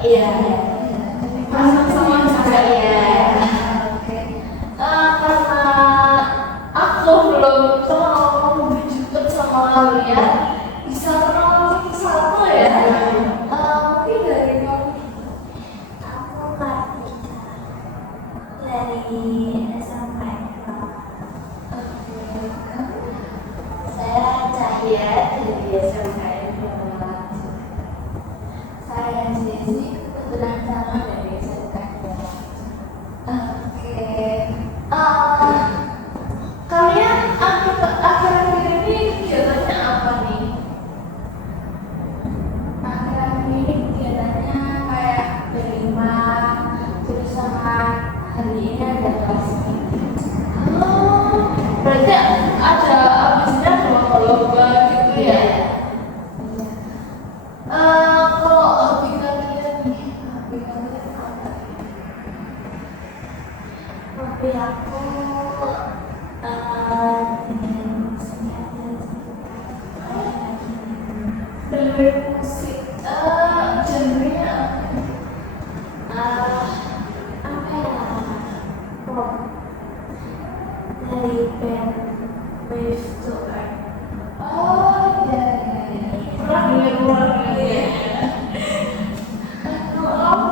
Iya. Sama-sama juga ya. Oke. Karena aku belum terlalu berjumpa sama kalian, bisa kenal satu ya. Mungkin dari kamu. Aku Kartika dari SMP. Saya Cahya dari SMP. Saya Jessy, kebetulan sama dari SMP. Oke. Kalian akhir-akhir ini kegiatannya apa nih? Akhir-akhir ini kegiatannya kayak berlima, terus sama hari ini ada kelas Berarti ada abisnya lomba-lomba gitu ya? Kalau hobi kalian nih, hobi kalian apa? hobi aku dengan seni dan Dengerin musik, genrenya apa ya, pop dari band Wave to Earth. oh iya iya iya. Pernah dengar ya? Kalau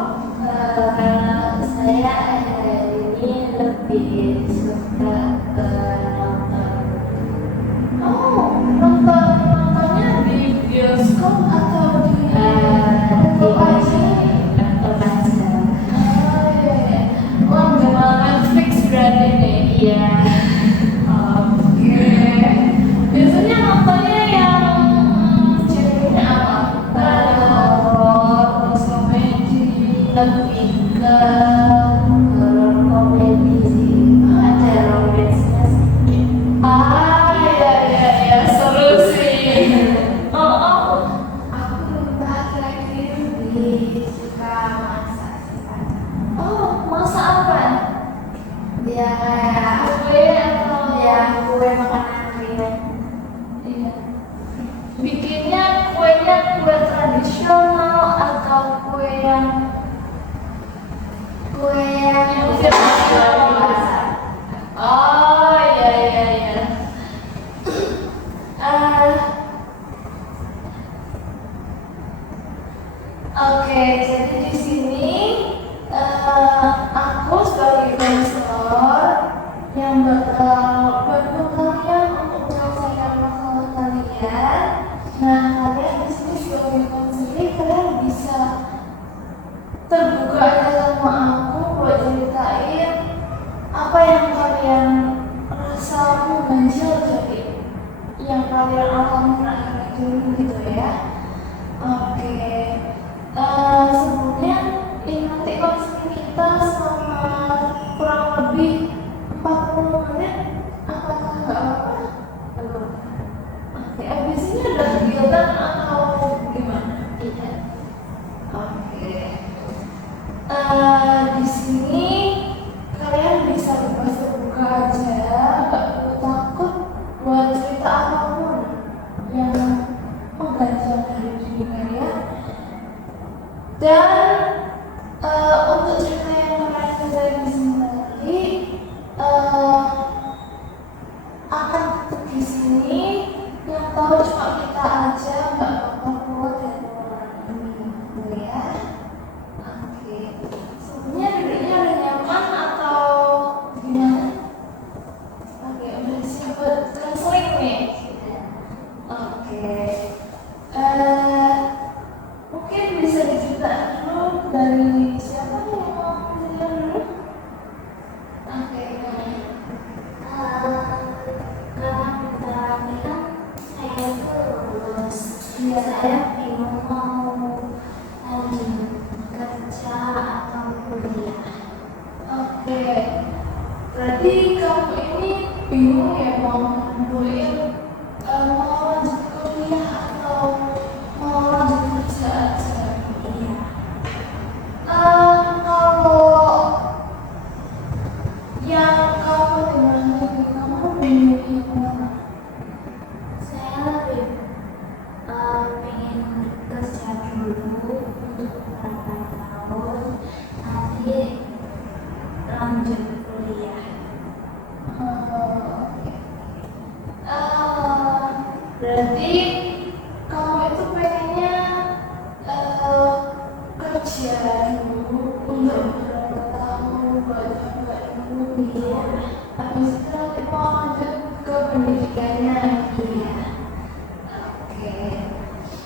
saya hari ini lebih suka nonton. Nontonnya di bioskop atau di laptop aja? Laptop aja. Oh iya iya. Langganan Netflix berarti nih. Iya. Oke. Biasanya nontonnya yang genrenya apa? Horor, terus komedi, Lebih ke horror komedi sih. Ada romance-nya sedikit. iya iya iya seru sih. Oh. Aku akhir-akhir ini lebih suka masak sih, Kak. Oh, masak apa? Dia kayak Kue atau ya kue makanan ringan. iya. Bikinnya kuenya kue tradisional atau kue yang Yang dimasak. oh iya iya iya. Oke, jadi di sini aku sebagai konselor yang bakal bantu kalian untuk menyelesaikan masalah kalian. Nah, kalian di sini sebagai konselor kalian bisa terbuka aja sama aku buat ceritain apa yang kalian rasa mengganjal dari yang kalian alami akhir-akhir ini gitu ya. Oke. Sebelumnya ini nanti konseling kita selama kurang lebih 40 menit. Apakah nggak apa-apa? Oke, abisnya ada kegiatan atau gimana? Iya. Oke. Di sini kalian bisa bebas terbuka aja, nggak perlu takut buat cerita apapun yang mengganjal dari diri kalian. Dan untuk cerita yang kalian dengerin di sini tadi akan tetap di sini. Yang tahu cuma kita aja, nggak bakal keluar dari ruangan ini, gitu ya. Oke. Sebenarnya duduknya udah nyaman atau gimana? Oke, udah siap buat konseling nih. Oke. Mungkin bisa diceritain dulu dari siapa nih yang mau cerita dulu? Oke, Karena bentar lagi kan saya tuh lulus. Saya bingung mau lanjut kerja atau kuliah. Oke. Berarti kamu ini bingung ya mau nentuin mau lanjut kuliah atau mau lanjut kerja aja? Iya. Kalau yang kamu gimana? Kamu bingung yang mana? Saya lebih pengen kerja dulu untuk beberapa tahun buat coba ilmu ya. Habis itu nanti mau lanjut ke pendidikannya lagi ya. Oke.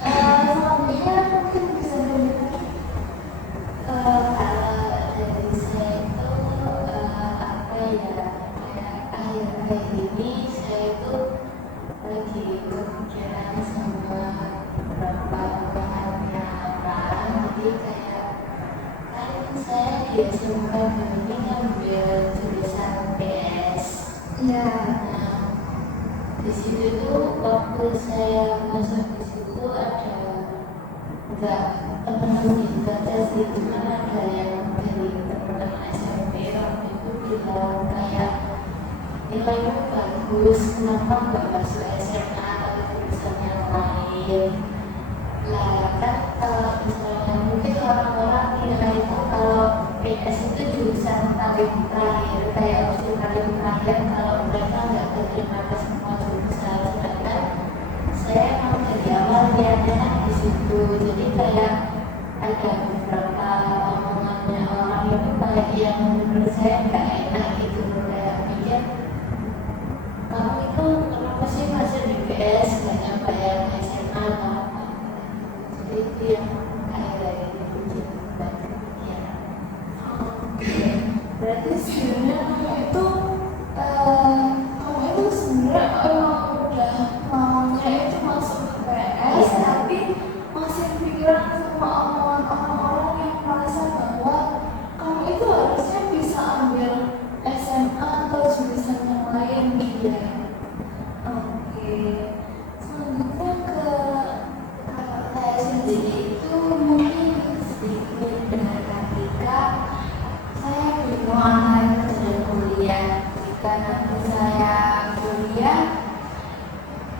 Selanjutnya mungkin bisa dibilang kalau dari saya itu apa ya, kayak akhir-akhir ini saya itu lagi kepikiran sama beberapa bahannya orang. Jadi kayak kan saya di SMA ini ngambil jurusan PS ya. Nah, di situ tuh waktu saya masuk di situ ada nggak teman-teman juga tes sih, cuman ada yang dari teman-teman SMP waktu itu bilang kayak nilainya bagus, kenapa nggak masuk SMA atau jurusan yang lain. Lah kan kalau misalnya mungkin orang-orang nilai itu kalau PS itu jurusan paling terakhir, kayak opsi paling terakhir kalau mereka nggak terima ke semua jurusan. Sedangkan saya emang dari awal niatnya di situ, jadi kayak ada beberapa omongannya orang itu kayak yang menurut saya nggak enak gitu, kayak mikir kamu itu kenapa sih masih di PS nggak nyampe yang SMA atau apa. Jadi itu yang kayak dari itu dan ya. Oke, berarti sebenarnya kamu itu sebenarnya emang udah maunya itu masuk ke PS, tapi masih pikiran sama omongan orang-orang yang merasa bahwa kamu itu harusnya bisa ambil SMA atau jurusan yang lain gitu ya. Oke, selanjutnya ke saya sendiri itu mungkin sedikit dengan ketika saya bingung antara kerja dan kuliah. Jika nanti saya kuliah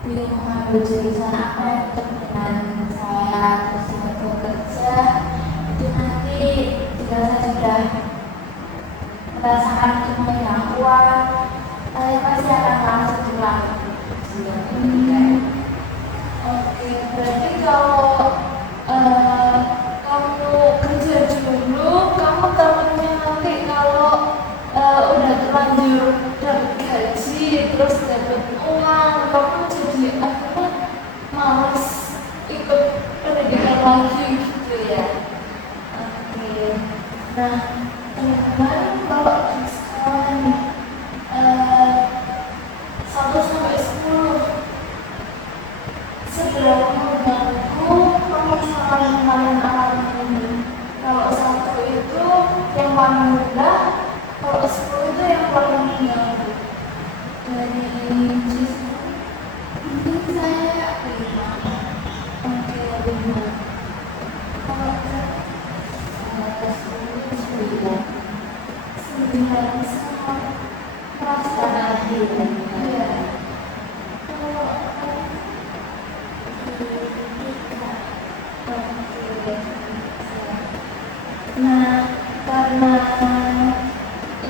bingung mengambil jurusan apa yang cocok dengan saya, terus waktu kerja itu nanti jika saya sudah merasakan kemenangan uang, saya pasti akan langsung pulang sebelum menikah. Oke, berarti kalau kamu kerja dulu, kamu takutnya nanti kalau udah terlanjur dapat gaji, terus dapat uang, kamu jadi akhirnya malas ikut pendidikan lagi gitu ya. Oke, nah teman-teman kalau di sekolah nih 1 sampai 10 seberapa mengganggu permasalahan yang kalian alami ini. Kalau 1 itu yang paling mudah, kalau 10 itu yang paling mengganggu. Dari sisi mungkin saya 5. Oke, 5. Kalau ke 10 9 sama perasaan akhir. Iya. Kalau nah, karena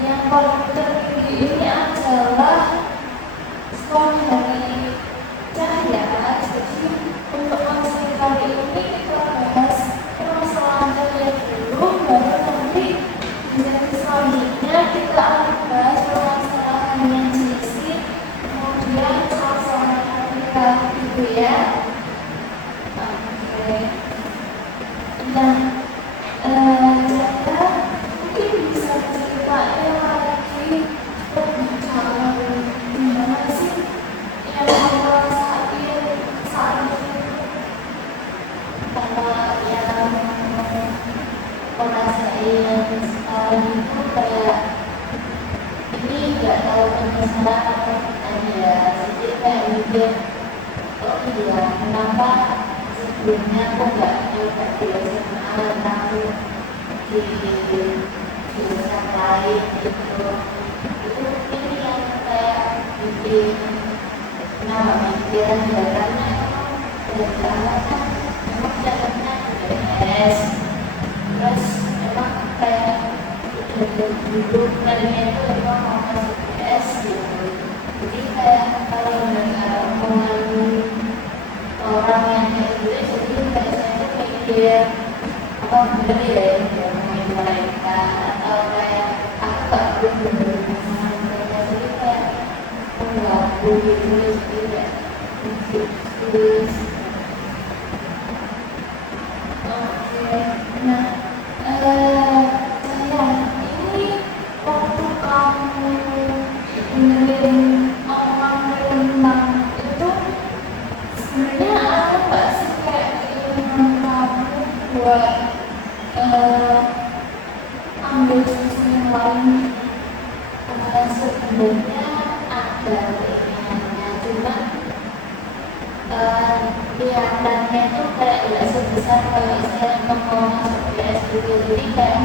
yang paling tertinggi ini adalah sekolah dari Cahaya, jadi untuk materi kali ini kita bahas permasalahan kalian dulu, baru nanti di sesi selanjutnya kita akan bahas permasalahan yang sisi, kemudian permasalahan Afrika gitu ya. Oke. Dan Jaka mungkin bisa ceritain lagi perbincangan gimana sih yang kamu rasain saat itu, karena yang merasain sekarang itu kayak ini nggak tahu penyesalan apa aja, jadi kayak mikir oh iya kenapa sebelumnya aku nggak nyoba di SMA, tapi di jurusan lain gitu. Itu ini yang kayak bikin nambah pikiran ya, karena dari awal kan memang jalannya PS, terus memang kayak dulu plannya itu memang mau masuk PS gitu. Jadi kayak kalau mendengar omongan orang yang kayak gitu, jadi kayak saya tuh mikir oh bener ya ini ngomongin mereka atau kayak aku gak perlu sama mereka jadi kayak mengganggu gitu jadi kayak terus oke nah sayang ini waktu kamu dengerin orang tentang itu sebenarnya ada nggak sih kayak keinginan kamu buat ambil jurusan yang lain sebenarnya ada keinginannya cuma kelihatannya tuh kayak nggak sebesar kalau saya mau masuk PS gitu jadi kayak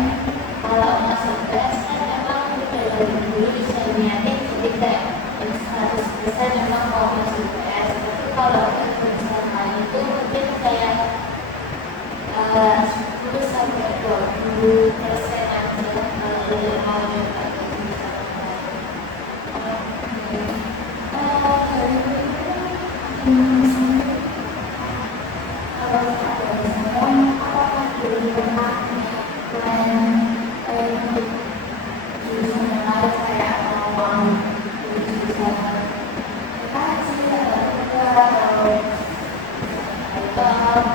kalau masuk PS kan emang udah dari dulu bisa niatin jadi kayak 100% memang mau masuk PS tapi kalau jurusan lain itu mungkin kayak 10 sampai 20% aja kalau dia mau nyoba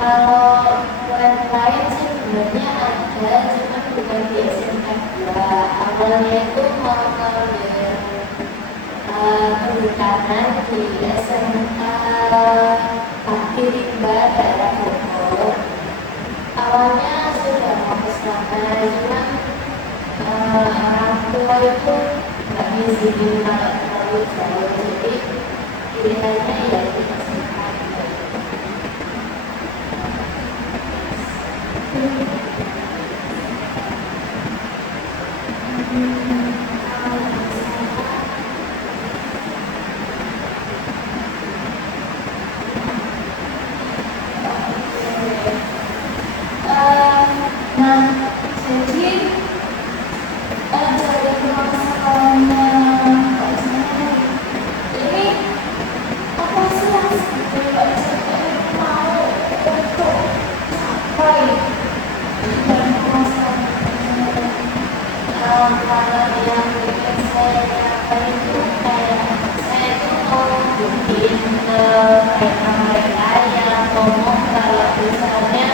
kalau plan lain sih sebenarnya ada, cuma bukan di SMK 2. Awalnya itu mau ngambil perhutanan di SMK Bakti Rimba daerah Bogor. Awalnya sudah mau ke sana, cuma orang tua itu nggak ngizinin kalau terlalu jauh, jadi pilihannya ya di SMK. Nah, jadi dari masalahnya ini apa sih yang sebetulnya mau untuk capai dan masalahnya kalau yang bikin saya capai itu kayak saya itu mau bikin mereka yang ngomong kalau misalnya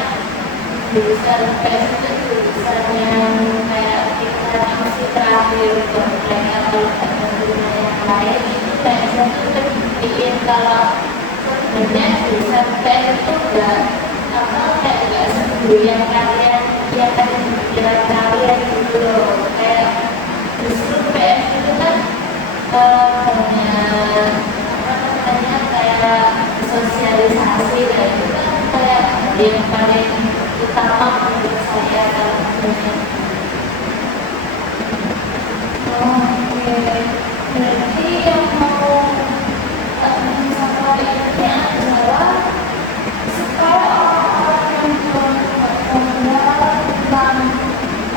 jurusan PS itu jurusan yang kayak kita masih terakhir untuk mereka kalau jurusan yang lain itu kayak saya tuh ngebuktiin kalau sebenarnya jurusan PS itu enggak apa kayak enggak sesuai yang kalian yang ada di pikiran kalian gitu loh kayak justru PS itu kan banyak apa namanya kayak sosialisasi dan itu kan kayak yang paling utama menurut saya kalau sebenarnya. Oke, berarti yang mau mencapai ini adalah supaya orang-orang yang belum mengenal tentang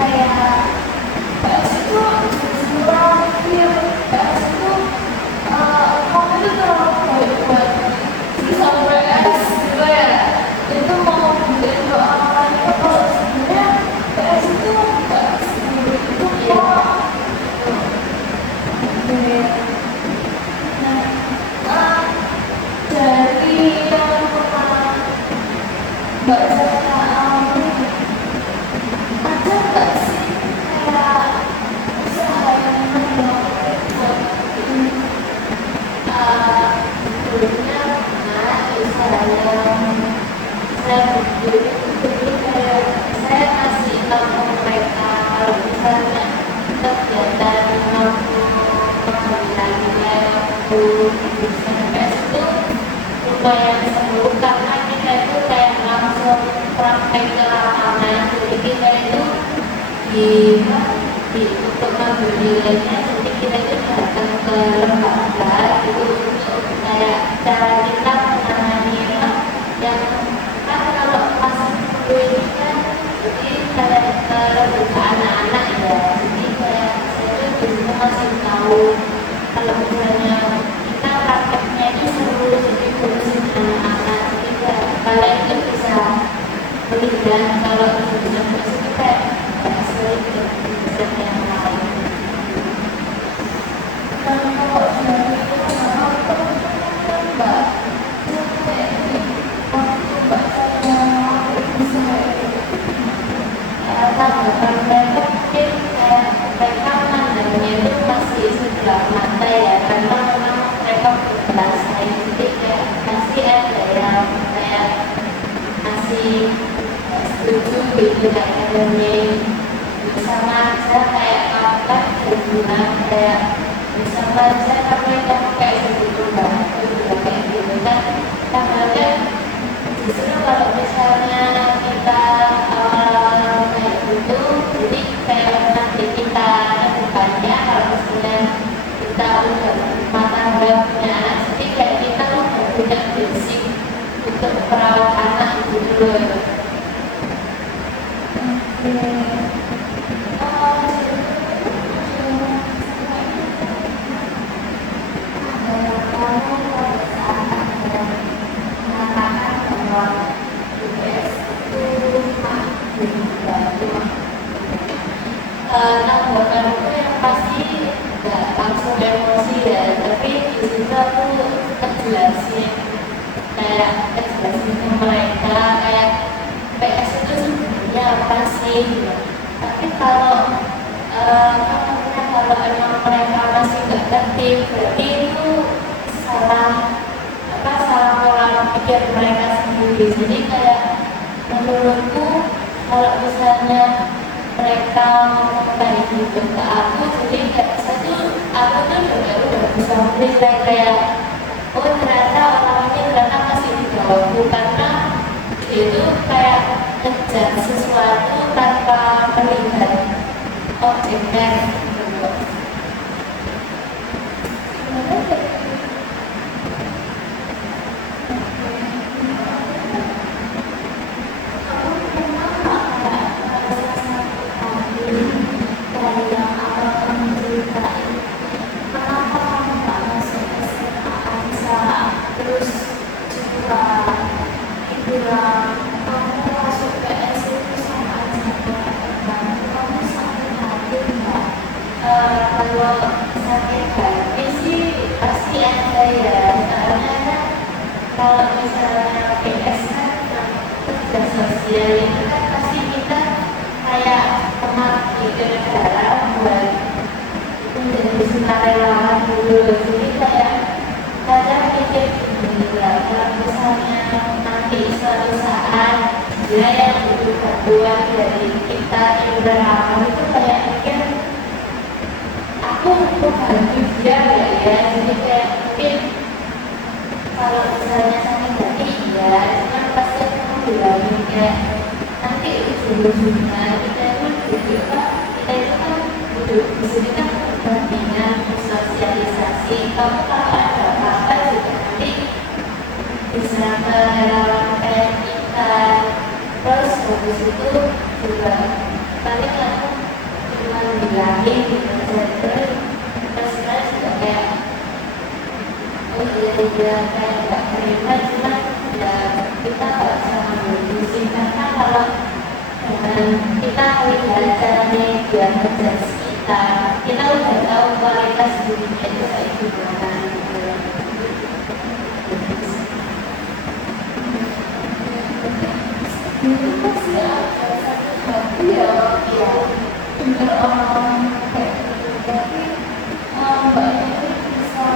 kayak PS itu kurang feel PS itu kamu itu terlalu baik buat sampai PS gitu ya itu mau bikin doa kalau sebenarnya PS itu nggak seburuk itu kok. Nah, dari yang pernah Mbak Zara alami, ada nggak sih kayak usaha yang dilakukan buat bikin sebelumnya pernah usaha yang saya bikin jadi kayak saya kasih tahu mereka kalau misalnya kegiatan waktu pengambilan nilai waktu jurusan PS itu lumayan seru karena kita itu kayak langsung praktek ke lapangan jadi kita itu di untuk mengambil nilainya jadi kita itu datang ke lembaga itu untuk kayak cara kita menangani yang kan kalau pas ini kan jadi kayak lembaga anak-anak ya jadi kayak saya itu biasanya masih tahu kalau misalnya kita prakteknya itu seru jadi ngurusin anak-anak jadi kayak kalian itu bisa melihat kalau misalnya masih setuju gitu akademik, sama aja kayak kapan bilang kayak sama aja kamu kayak segitu banget juga kayak gitu kan. Karena justru kalau misalnya kita kayak gitu, jadi kayak nanti kita depannya kalau misalnya kita udah matang punya anak, jadi kayak kita udah punya basic untuk perawat anak gitu loh. Tanggapan itu yang pasti nggak langsung emosi ya, tapi di situ aku ngejelasin ke mereka kayak PS itu sebenarnya apa sih gitu. Tapi kalau emang mereka masih nggak ngerti, berarti itu salah pola pikir mereka sendiri. Jadi kayak menurutku kalau misalnya mereka ngomong kayak gitu ke aku, jadi kayak aku tuh udah bisa menilai kayak oh ternyata orang ini ternyata masih di bawahku, karena itu kayak ngejar sesuatu tanpa melihat objeknya gitu. Kalau sakit hati sih pasti ada ya, soalnya kan kalau misalnya PS kan kerja sosial itu kan pasti kita kayak pengabdi ke negara buat menjadi sukarelawan dulu. Jadi kayak kadang mikir gini lah, kalau misalnya nanti suatu saat dia yang butuh bantuan dari kita yang beramal itu kayak mikir aku bantu dia ya, jadi kayak mungkin kalau misalnya sakit hati ya, cuman pasti aku bilangin kayak nanti ujung-ujungnya kita itu kan butuh disini kan perbandingan sosialisasi. Kamu kalau ada apa-apa juga nanti bisa ke relawan kayak kita, terus habis itu juga paling aku cuma bilangin gitu aja, terus juga kayak oh iya kayak nggak terima, cuma ya kita nggak bisa mengurusin, karena kalau dengan kita lihat caranya dia kerja kita udah tahu kualitas dirinya itu kayak gimana gitu. Itu pasti ada sakit hati ya, bener orang kayak gitu, tapi mbaknya bisa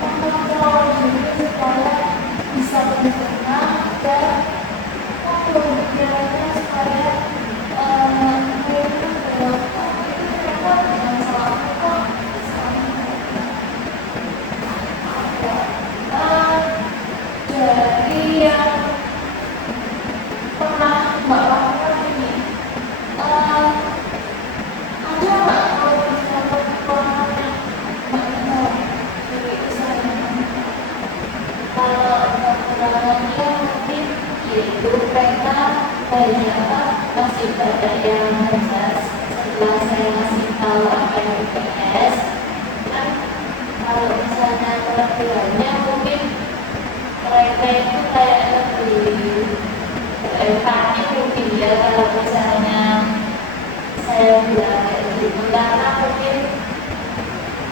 mengontrol diri supaya bisa lebih tenang dan pemikirannya supaya dari yang pernah mbak lakukan ini ada nggak kalau misalnya kekurangannya mbak dari usahanya? Kalau kekurangannya mungkin yaitu mereka kayaknya masih ada yang harus setelah saya masih tahu apa yang PS kan, kalau misalnya kelebihannya mungkin mereka itu kayak lebih empati mungkin ya, kalau misalnya saya bilang kayak gitu, karena mungkin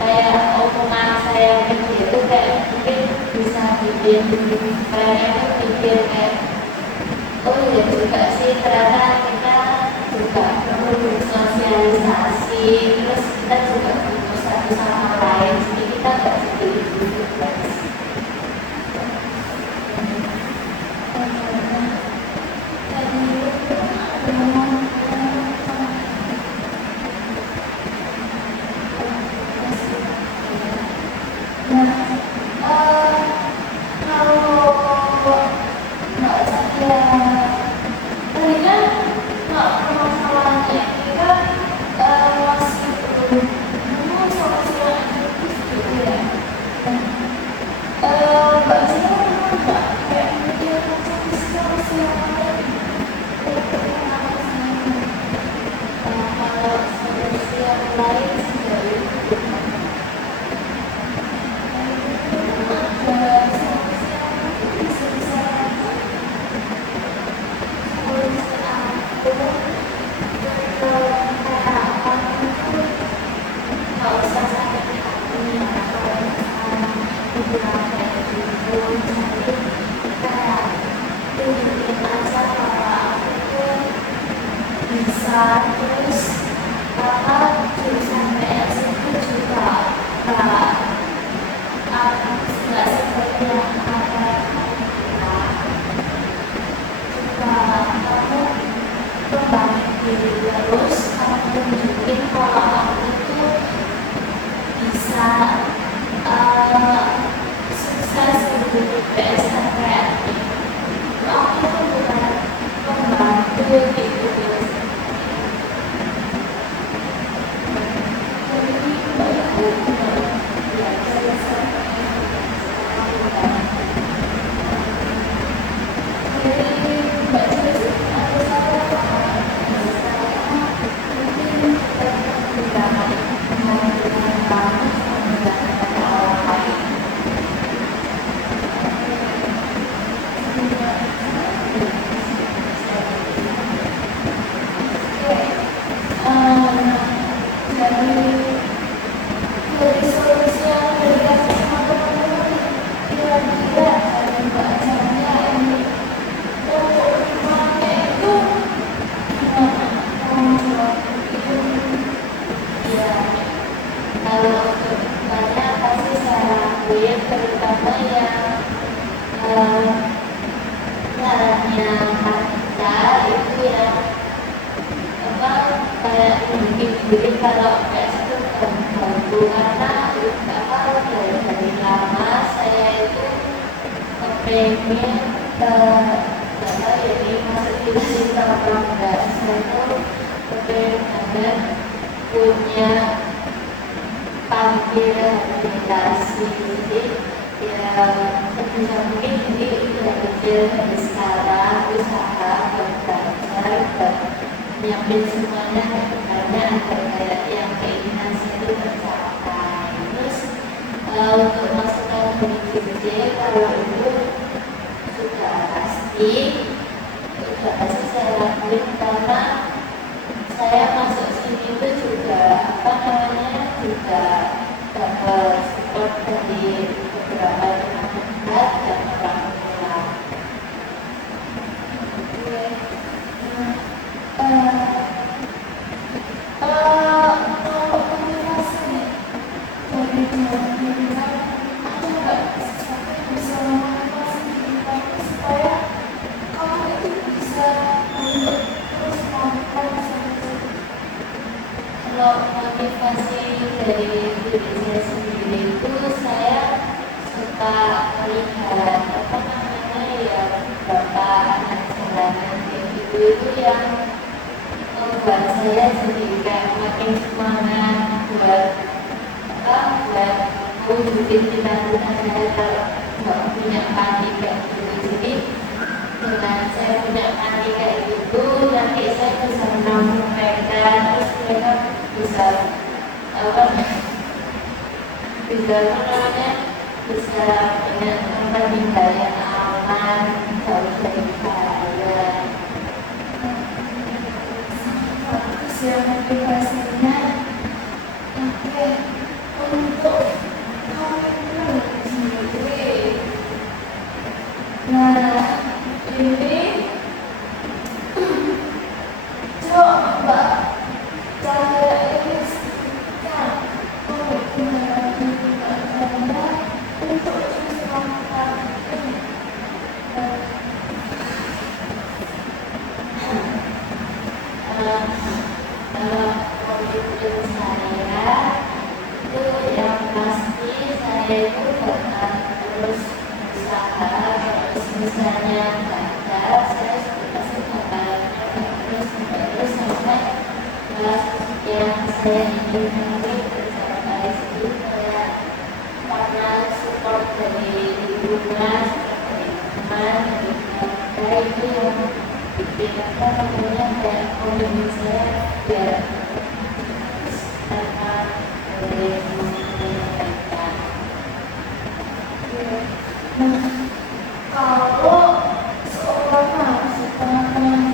kayak omongan saya gitu kayak mungkin bisa bikin mereka itu pikir kayak oh ya juga sih, ternyata kita juga perlu sosialisasi, terus kita juga butuh satu sama lain, jadi kita nggak sendiri. terus apa jurusan PS itu juga nggak seperti yang ada juga kamu kembali diri terus kamu tunjukin kalau aku itu bisa sukses di PSN kreatif. Aku itu bukan pembantu gitu. Dari solusi yang dikasih sama teman-teman, kira-kira ada bacanya ini gimana itu itu ya kalau untuk banyak pasti saya lakuin terutama yang caranya kita itu yang apa kayak bikin diri kalau itu membantu karena apa dari lama saya itu kepengen apa jadi masuk di orang saya itu kepengen punya panggil rehabilitasi jadi ya sebisa mungkin jadi belajar dari sekarang usaha belajar dan nyiapin semuanya banyak agar kayak yang keinginan saya itu tercapai. Terus untuk masukan dari JJ kalau itu sudah pasti saya lakuin karena saya masuk sini itu juga apa namanya juga dapat support dari beberapa teman dekat dan orang tua. Kalau motivasi dari diri saya sendiri itu saya suka melihat apa namanya ya beberapa anak jalanan kayak gitu itu yang membuat saya jadi kayak makin semangat buat apa buat wujudin cita-cita saya kalau nggak punya panik kayak gitu. Jadi dengan saya punya panik kayak gitu nanti saya bisa menampung mereka terus mereka bisa apa bisa namanya bisa punya tempat tinggal yang aman jauh dari bahaya. Yang motivasinya oke untuk komitmen sendiri. Nah ini coba saya ilustrasikan komitmen Anda untuk melakukan ini. Komitmen saya itu yang pasti saya itu bakal terus usaha terus misalnya gagal saya pasti bakal terus sampai yang saya ingin nanti tercapai itu saya karena support dari lingkungan dari teman dari keluarga itu yang bikin apa namanya kayak komitmen saya biar kalau seorang mahasiswa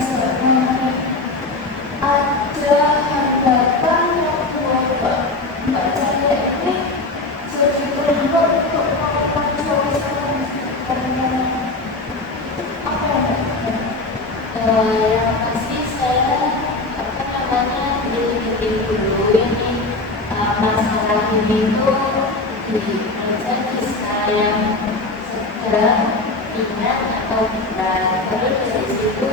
seorang ada hambatan yang buat mbak saya ini sejujurnya untuk melakukan solusi apa yang pasti saya apa itu di meja bisa yang sedang ringan atau berat. Terus dari situ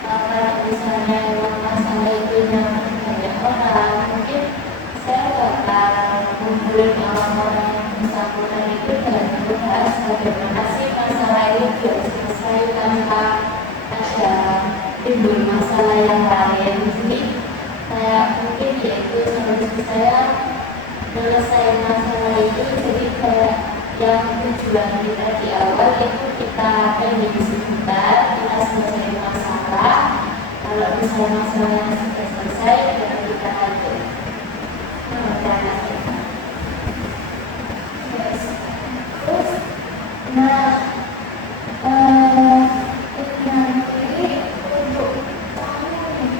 kalau misalnya memang masalah itu yang banyak orang, mungkin saya bakal kumpulin orang-orang yang bersangkutan itu dan membahas bagaimana sih masalah itu biar selesai tanpa ada timbul masalah yang lain. Jadi saya mungkin yaitu solusi saya menyelesaikan masalah itu, jadi kayak yang tujuan kita di awal itu kita pending sebentar, kita selesai masalah. Kalau misalnya masalah yang sudah selesai, baru kita lanjut mengerjakan kita. Terus, nah, nanti untuk kamu nih,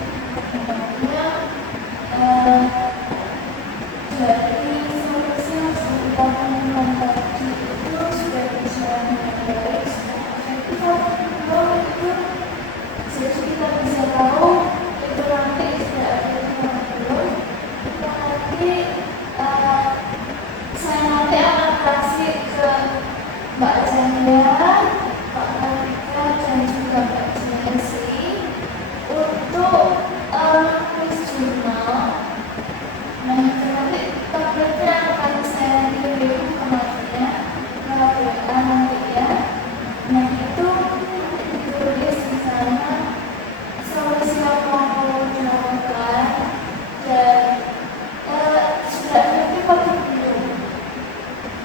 dari solusi yang sudah temukan tadi itu sudah bisa menarik. Jadi kalau itu kita bisa tahu itu nanti sudah ada teman belum. Kita nanti saya nanti akan kasih ke Mbak Janda, Pak Marika, dan juga Mbak Jesi untuk nulis jurnal. Nah, nanti tabletnya akan saya kirim ke Mbaknya ke WA nanti ya. Nah, itu ditulis di sana solusi yang mau dilakukan dan sudah efektif atau belum.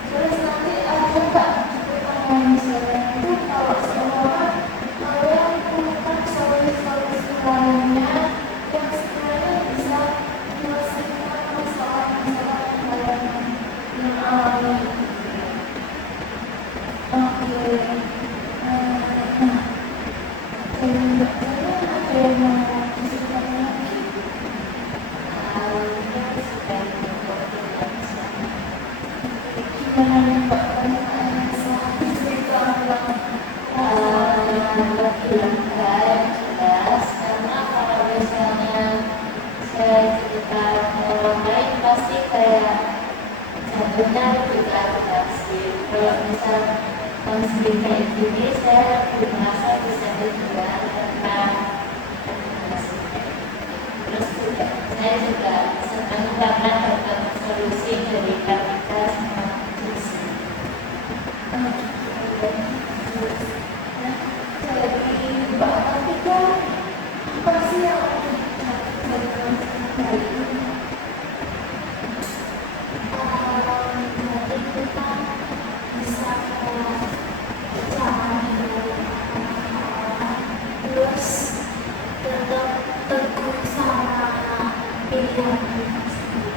Terus nanti ada Mbak pertanyaan misalnya itu kalau semua kalian menemukan solusi-solusi lainnya yang sebenarnya bisa menyelesaikan masalah-masalah yang kalian alami. Oke. Nah, dari Mbak Jaya ada yang mau diceritakan lagi? Gimana nih Mbak pertanyaannya selanjutnya cerita Lebih lengkap, jelas, karena kalau misalnya saya cerita ke orang lain pasti kayak jatuhnya lebih sih. Kalau misal konsumsi kayak gini, saya lebih merasa bisa berjalan karena terus juga saya juga senang karena dapat solusi dari Kartika sama Jesi. dari Mbak Kartika, apa sih yang dilakukan hari ini? Nanti kita bisa jangan terus tetap teguh sama pilihan kita sendiri.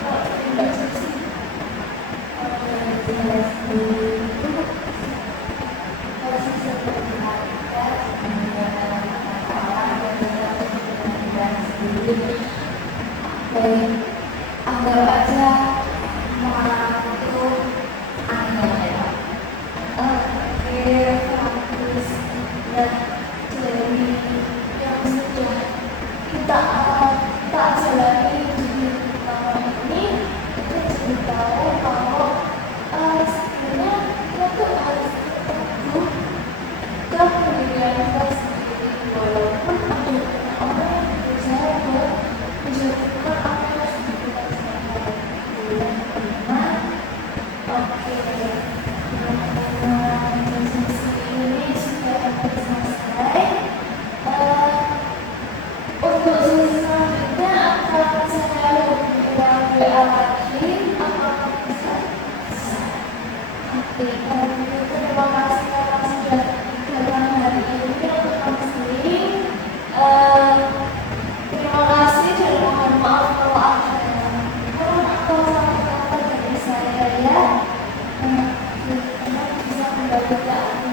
Kalau dari Mbak Jesi, Anggap aja orang itu aneh ya. oke, bagus. Nah, dari yang sudah kita jalani di minggu pertama ini, kita jadi tahu kalau sebenarnya kita tuh harus teguh ke pendirian kita sendiri, walaupun ada orang yang berusaha buat menjatuhkan apa yang sudah kita capai. Yang kelima, oke, sesi ini sudah hampir selesai. Untuk sesi selanjutnya akan saya hubungi WA lagi. Apakah bisa? Bisa. Oke, kalau begitu terima kasih karena sudah datang hari ini untuk counseling. Terima kasih dan mohon maaf kalau ada kurang atau salah kata dari saya ya. Bisa kembali ke